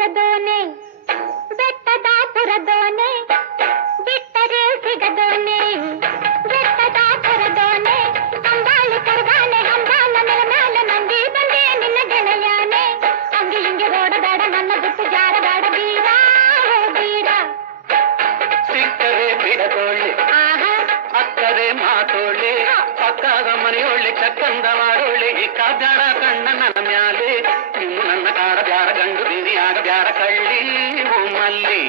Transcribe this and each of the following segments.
ಸಿಗದೋನೆ ಬೆಟ್ಟದ ಪುರದೋನೆ ಬಿಟ್ಟರೆ ಸಿಗದೋನೆ ಬೆಟ್ಟದ ಪುರದೋನೆ ಅಂಬಾಳಿ ಕರದಾನೆ ಹಂಬಾಲ ನೆಲ ಮೇಲೆ ನಂದಿ ಬಂದೆ ನಿನ್ನ ಗೆಳೆಯಾನೆ ಹಂಗೆ ಹಿಂಗೆ ಓಡಬೇಡ ನನ್ನ ಬಿಟ್ಟು ಜಾರಬೇಡ ಬೀರ ಬೀರ ಸಿಕ್ಕರೆ ಬಿಡದೋಳೆ ಅಕ್ಕರೆ ಮಾತೋಳೆ ಅಕ್ಕದ ಮನೆಯೊಳ್ಳೆ ಚಕ್ಕಂದ ಮಾಡೋಳೆ ಈ ಕಾಬ್ಯಾಡ ಕಣ್ಣ ನನ್ನ ಮ್ಯಾಲೆ ಇನ್ನು ನನ್ನ ಕಾಡ ಬ್ಯಾಡ ಗಂಡು ಬೀರಿ ಆಗ ಬ್ಯಾಡ ಕಳ್ಳಿ ಮಲ್ಲಿ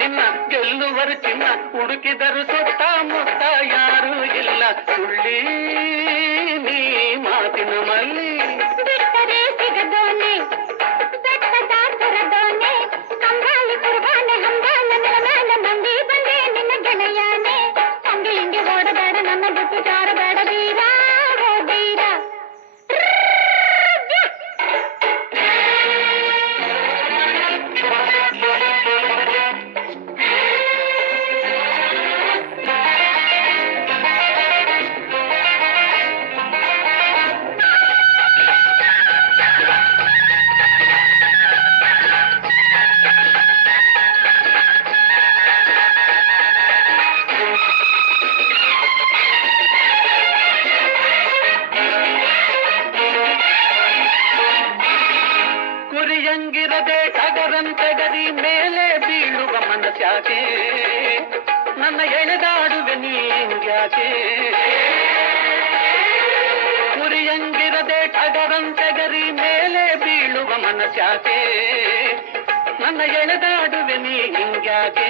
ನಿನ್ನ ಗೆಲ್ಲುವರು ಚಿನ್ನ ಹುಡುಕಿದರು ಸುತ್ತ ಮುತ್ತ ಯಾರು ಇಲ್ಲ ಸುಳ್ಳಿ ನೀ ಮಾತಿನ ಮಲ್ಲಿ ಬಿಟ್ಟರೆ ಸಿಗದೋನೆ ಬೆಟ್ಟದ ಪುರದೋನೆ ಅಂಬಾಲಿ ಕುರ್ಬಾನೆ ಹಂಬಾಲ ನೆಲ ಮೇಲೆ ನಂದಿ ಬಂದೆ ನಿನ್ನ ಗೆಳೆಯಾನೆ ಹಂಗೆ ಹಿಂಗೆ ಓಡಬೇಡ ನನ್ನ ಬಿಟ್ಟು ಜಾರಬೇಡ ಬೀರ ಬೀರ ಕುರಿಯಂಗಿರದೆ ಟಗರಂತೆ ಗರಿ ಮೇಲೆ ಬೀಳುವ ಮನಸ್ಯಾಕೆ ನನ್ನ ಎಳೆದಾಡುವೆ ನೀಂಗ್ಯಾಕೆ ಕುರಿಯಂಗಿರದೆ ಟಗರಂತೆ ಗರಿ ಮೇಲೆ ಬೀಳುವ ಮನಸ್ಯಾಕೆ ನನ್ನ ಎಳೆದಾಡುವೆ ನೀ ಹಿಂಗ್ಯಾಕೆ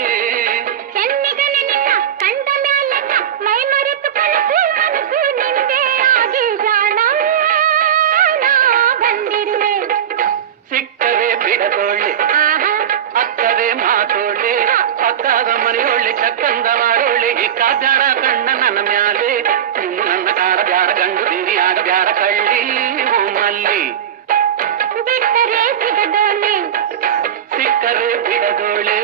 ಚೆನ್ನಿಗನೆ ನಿನ್ನ ಕಂಡ ಮ್ಯಾಲೆನ್ನ ಮೈ ಮರೆತು ಕನಸು ಮನಸ್ಸು ನಿಂದೆ ಆಗಿ ಜಾಣ ಬಂದಿರುವೆ ಸಿಕ್ಕರೆ ಬಿಡದೋಳೆ ಅಕ್ಕರೆ ಮಾತೋಳೆ ಅಕ್ಕದ ಮನೆಯೊಳ್ಳೆ ಚಕ್ಕಂದ ಮಾಡೋಳೆ ಈ ಕಾಬ್ಯಾಡ ಕಣ್ಣ ನನ್ನ ಮ್ಯಾಲೆ ಇನ್ನು ನನ್ನ ಕಾಡ ಬ್ಯಾಡ ಗಂಡು ಬೀರಿ ಆಗ ಬ್ಯಾಡ ಕಳ್ಳಿ ಮಲ್ಲಿ ಬಿಟ್ಟರೆ ಸಿಗದೋನೆ ಸಿಕ್ಕರೆ ಬಿಡದೋಳೆ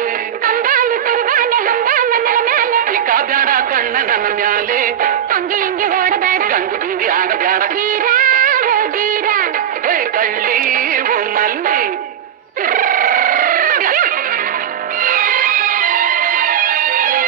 ಅಂಬಾಲಿ ಕುರ್ಬಾನೆ ಹಂಬಾಲ ನೆಲ ಮೇಲೆ ಈ ಕಾಬ್ಯಾಡ ಕಣ್ಣ ನನ್ನ ಮ್ಯಾಲೆ ಹಂಗೆ ಹಿಂಗೆ ಓಡಬೇಡ ಗಂಡು ಬೀರಿ ಆಗ ಬ್ಯಾಡ ಬೀರ